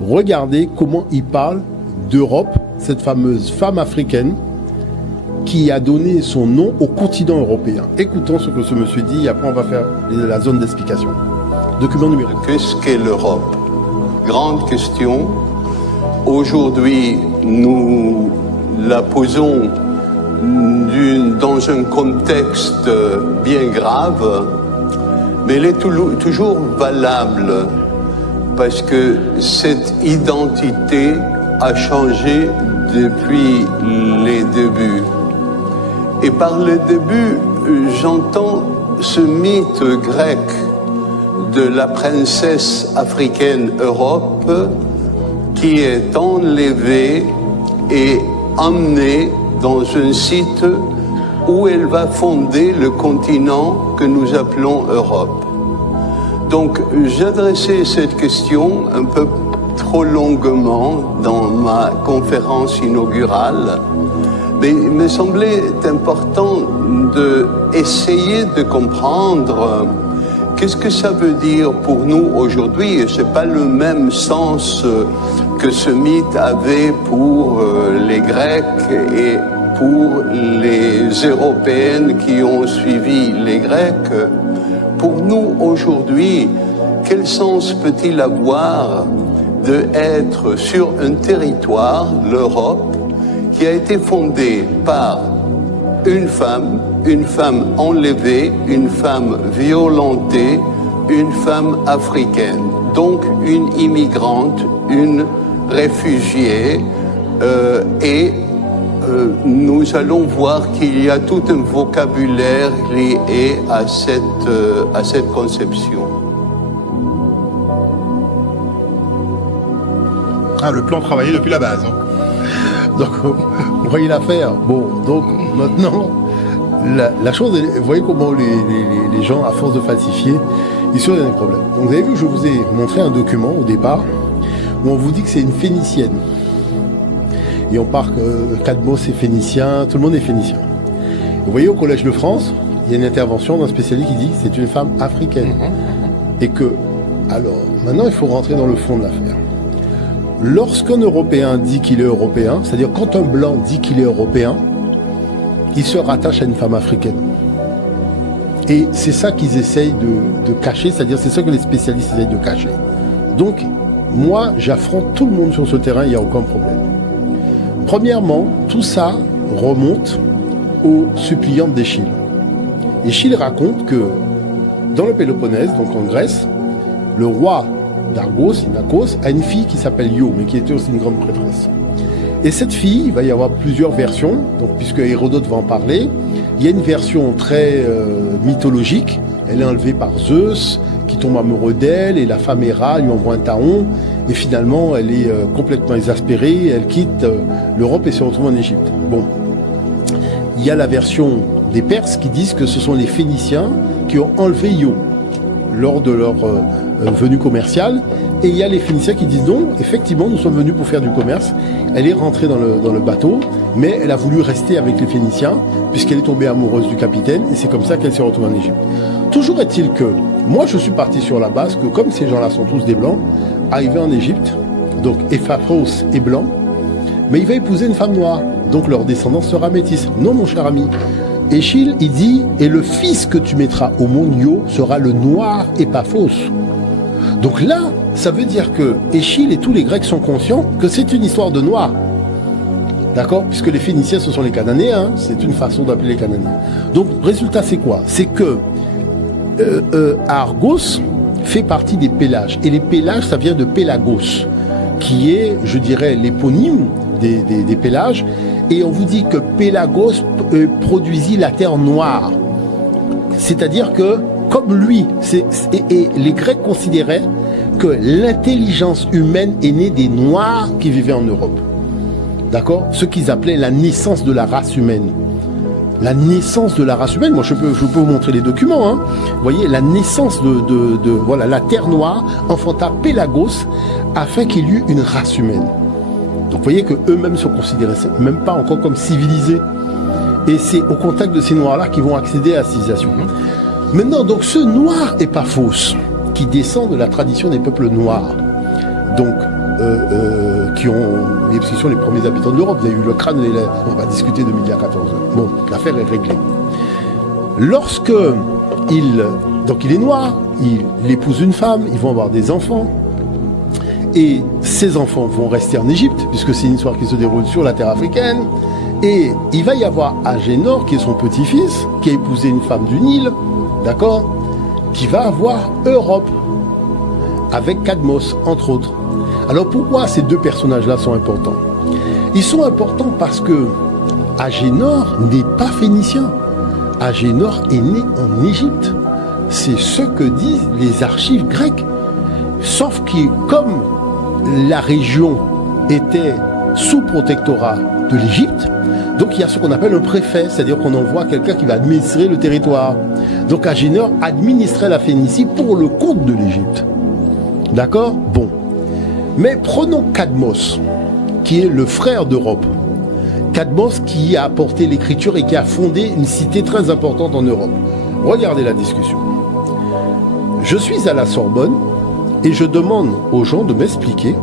regardez comment il parle d'Europe, cette fameuse femme africaine qui a donné son nom au continent européen. Écoutons ce que ce monsieur dit et après on va faire la zone d'explication. Document numéro 1. Qu'est-ce qu'est l'Europe? Grande question. Aujourd'hui, nous la posons dans un contexte bien grave, mais elle est toujours valable parce que cette identité a changé depuis les débuts. Et par les débuts, j'entends ce mythe grec de la princesse africaine Europe qui est enlevée et emmenée dans un site où elle va fonder le continent que nous appelons Europe. Donc j'adressais cette question un peu trop longuement dans ma conférence inaugurale, mais il me semblait important d'essayer de comprendre qu'est-ce que ça veut dire pour nous aujourd'hui. Et ce n'est pas le même sens que ce mythe avait pour les Grecs et pour les Européennes qui ont suivi les Grecs. Pour nous aujourd'hui, quel sens peut-il avoir d'être sur un territoire, l'Europe, qui a été fondée par une femme enlevée, une femme violentée, une femme africaine, donc une immigrante, une réfugiée, nous allons voir qu'il y a tout un vocabulaire lié à cette conception. Ah, le plan travaillé depuis la base. Hein. Donc, vous voyez l'affaire. Bon, donc maintenant, la chose, vous voyez comment les gens, à force de falsifier, ils sont dans des problèmes. Donc, vous avez vu, je vous ai montré un document au départ où on vous dit que c'est une phénicienne. Et on part que Cadmos est phénicien, tout le monde est phénicien. Vous voyez, au Collège de France, il y a une intervention d'un spécialiste qui dit que c'est une femme africaine. Et que, alors, maintenant, il faut rentrer dans le fond de l'affaire. Lorsqu'un Européen dit qu'il est européen, c'est-à-dire quand un Blanc dit qu'il est européen, il se rattache à une femme africaine. Et c'est ça qu'ils essayent de cacher, c'est-à-dire c'est ça que les spécialistes essayent de cacher. Donc, moi, j'affronte tout le monde sur ce terrain, il n'y a aucun problème. Premièrement, tout ça remonte aux suppliantes d'Échille. Échille raconte que dans le Péloponnèse, donc en Grèce, le roi d'Argos, Inachos, a une fille qui s'appelle Io, mais qui était aussi une grande prêtresse. Et cette fille, il va y avoir plusieurs versions, donc puisque Hérodote va en parler. Il y a une version très mythologique, elle est enlevée par Zeus, qui tombe amoureux d'elle, et la femme Héra lui envoie un taon, et finalement elle est complètement exaspérée, elle quitte l'Europe et se retrouve en Égypte. Bon, il y a la version des Perses qui disent que ce sont les Phéniciens qui ont enlevé Io lors de leur venue commerciale, et il y a les Phéniciens qui disent non, effectivement nous sommes venus pour faire du commerce, elle est rentrée dans le bateau, mais elle a voulu rester avec les Phéniciens puisqu'elle est tombée amoureuse du capitaine, et c'est comme ça qu'elle s'est retrouvée en Égypte. Toujours est-il que moi je suis parti sur la base que comme ces gens-là sont tous des blancs, arrivés en Égypte, donc Epaphros est blanc, mais il va épouser une femme noire, donc leur descendance sera métisse. Non mon cher ami, Échille il dit et le fils que tu mettras au monde Io sera le noir Epaphos. Donc là, ça veut dire que Échille et tous les Grecs sont conscients que c'est une histoire de noir. D'accord? Puisque les Phéniciens, ce sont les Cananéens, c'est une façon d'appeler les Cananéens. Donc, résultat, c'est quoi? C'est que Argos fait partie des Pélages. Et les Pélages, ça vient de Pélagos, qui est, je dirais, l'éponyme des Pélages. Et on vous dit que Pélagos produisit la terre noire. C'est-à-dire que, comme lui, et les Grecs considéraient que l'intelligence humaine est née des Noirs qui vivaient en Europe. D'accord? Ce qu'ils appelaient la naissance de la race humaine. La naissance de la race humaine, moi je peux vous montrer les documents, hein. Vous voyez, la naissance voilà, la terre noire enfanta Pélagos afin qu'il y eut une race humaine. Donc vous voyez qu'eux-mêmes se considéraient même pas encore comme civilisés. Et c'est au contact de ces noirs-là qu'ils vont accéder à la civilisation. Maintenant, donc ce noir Epaphos, qui descend de la tradition des peuples noirs, donc qui sont les premiers habitants de l'Europe. Vous avez eu le crâne, on va discuter de midi à 14h. Bon, l'affaire est réglée. Lorsque donc il est noir, il épouse une femme, ils vont avoir des enfants, et ces enfants vont rester en Égypte, puisque c'est une histoire qui se déroule sur la terre africaine, et il va y avoir Agénor, qui est son petit-fils, qui a épousé une femme du Nil, d'accord, qui va avoir Europe, avec Cadmos, entre autres. Alors pourquoi ces deux personnages-là sont importants? Ils sont importants parce que Agénor n'est pas phénicien. Agénor est né en Égypte. C'est ce que disent les archives grecques. Sauf que comme la région était sous protectorat de l'Égypte, donc il y a ce qu'on appelle un préfet, c'est-à-dire qu'on envoie quelqu'un qui va administrer le territoire. Donc Agénor administrait la Phénicie pour le compte de l'Égypte. D'accord? Bon. Mais prenons Cadmos, qui est le frère d'Europe. Cadmos qui a apporté l'écriture et qui a fondé une cité très importante en Europe. Regardez la discussion. Je suis à la Sorbonne et je demande aux gens de m'expliquer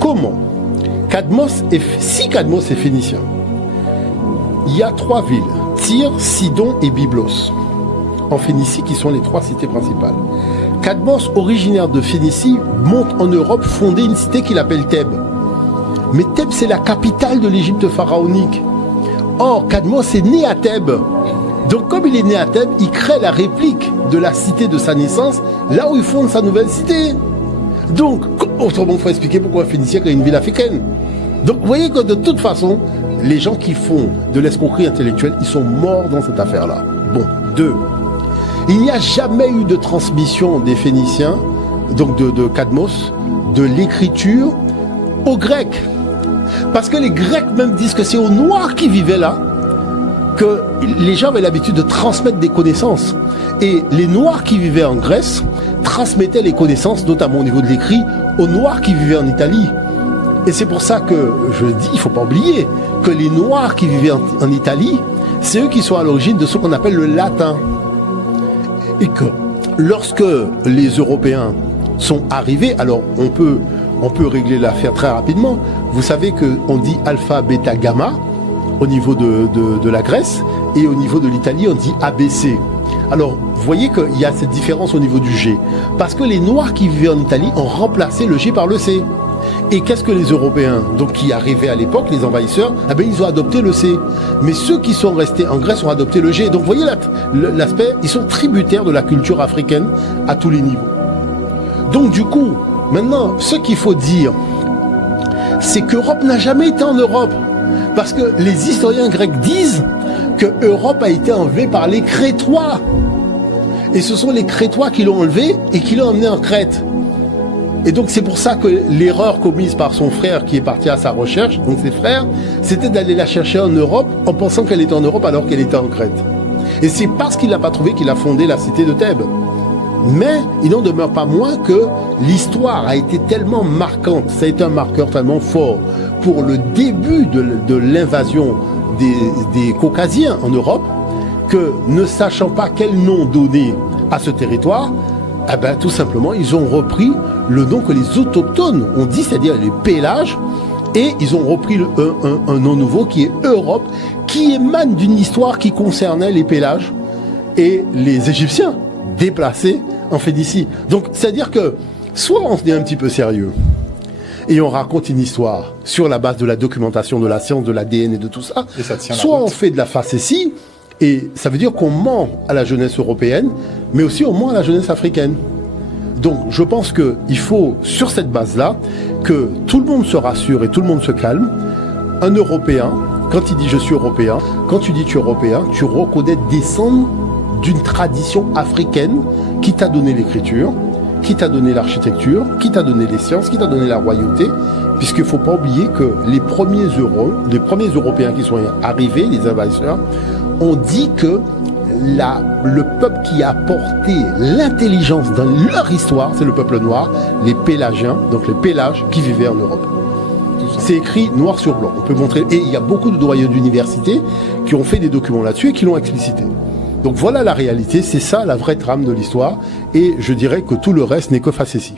comment si Cadmos est phénicien, il y a 3 villes, Tyr, Sidon et Byblos, en Phénicie, qui sont les 3 cités principales. Cadmos, originaire de Phénicie, monte en Europe fonder une cité qu'il appelle Thèbes. Mais Thèbes, c'est la capitale de l'Égypte pharaonique. Or, Cadmos est né à Thèbes. Donc, comme il est né à Thèbes, il crée la réplique de la cité de sa naissance, là où il fonde sa nouvelle cité. Donc, autrement, il faut expliquer pourquoi un Phénicien crée une ville africaine. Donc, vous voyez que de toute façon, les gens qui font de l'escroquerie intellectuelle, ils sont morts dans cette affaire-là. Bon, 2. Il n'y a jamais eu de transmission des Phéniciens, donc de Cadmos, de l'écriture aux Grecs. Parce que les Grecs même disent que c'est aux Noirs qui vivaient là que les gens avaient l'habitude de transmettre des connaissances. Et les Noirs qui vivaient en Grèce transmettaient les connaissances, notamment au niveau de l'écrit, aux Noirs qui vivaient en Italie. Et c'est pour ça que je dis, il ne faut pas oublier que les Noirs qui vivaient en Italie, c'est eux qui sont à l'origine de ce qu'on appelle le latin. Et que lorsque les Européens sont arrivés, alors on peut régler l'affaire très rapidement. Vous savez qu'on dit alpha, bêta, gamma au niveau de la Grèce, et au niveau de l'Italie, on dit ABC. Alors, vous voyez qu'il y a cette différence au niveau du G. Parce que les Noirs qui vivaient en Italie ont remplacé le G par le C. Et qu'est-ce que les Européens, donc qui arrivaient à l'époque, les envahisseurs, eh bien, ils ont adopté le C. Mais ceux qui sont restés en Grèce ont adopté le G. Donc, vous voyez l'aspect, ils sont tributaires de la culture africaine à tous les niveaux. Donc, du coup, maintenant, ce qu'il faut dire, c'est qu'Europe n'a jamais été en Europe. Parce que les historiens grecs disent que Europe a été enlevée par les Crétois. Et ce sont les Crétois qui l'ont enlevée et qui l'ont emmenée en Crète. Et donc c'est pour ça que l'erreur commise par son frère qui est parti à sa recherche, donc ses frères, c'était d'aller la chercher en Europe en pensant qu'elle était en Europe alors qu'elle était en Crète. Et c'est parce qu'il l'a pas trouvé qu'il a fondé la cité de Thèbes. Mais il n'en demeure pas moins que l'histoire a été tellement marquante, ça a été un marqueur tellement fort pour le début de l'invasion des Caucasiens en Europe, que ne sachant pas quel nom donner à ce territoire, eh ben, tout simplement ils ont repris le nom que les autochtones ont dit, c'est-à-dire les Pélages, et ils ont repris un nom nouveau qui est Europe, qui émane d'une histoire qui concernait les Pélages et les Égyptiens déplacés en Phénicie. Donc c'est-à-dire que soit on se dit un petit peu sérieux et on raconte une histoire sur la base de la documentation, de la science, de l'ADN et de tout ça, soit on fait de la facétie, et ça veut dire qu'on ment à la jeunesse européenne, mais aussi on ment à la jeunesse africaine. Donc je pense qu'il faut, sur cette base-là, que tout le monde se rassure et tout le monde se calme. Un Européen, quand il dit je suis Européen, quand tu dis tu es Européen, tu reconnais descendre d'une tradition africaine qui t'a donné l'écriture, qui t'a donné l'architecture, qui t'a donné les sciences, qui t'a donné la royauté, puisqu'il ne faut pas oublier que les premiers Européens qui sont arrivés, les envahisseurs, ont dit que le peuple qui a porté l'intelligence dans leur histoire, c'est le peuple noir, les Pélagiens, donc les Pélages qui vivaient en Europe. C'est écrit noir sur blanc. On peut montrer, et il y a beaucoup de doyens d'université qui ont fait des documents là-dessus et qui l'ont explicité. Donc voilà la réalité, c'est ça la vraie trame de l'histoire, et je dirais que tout le reste n'est que facétie.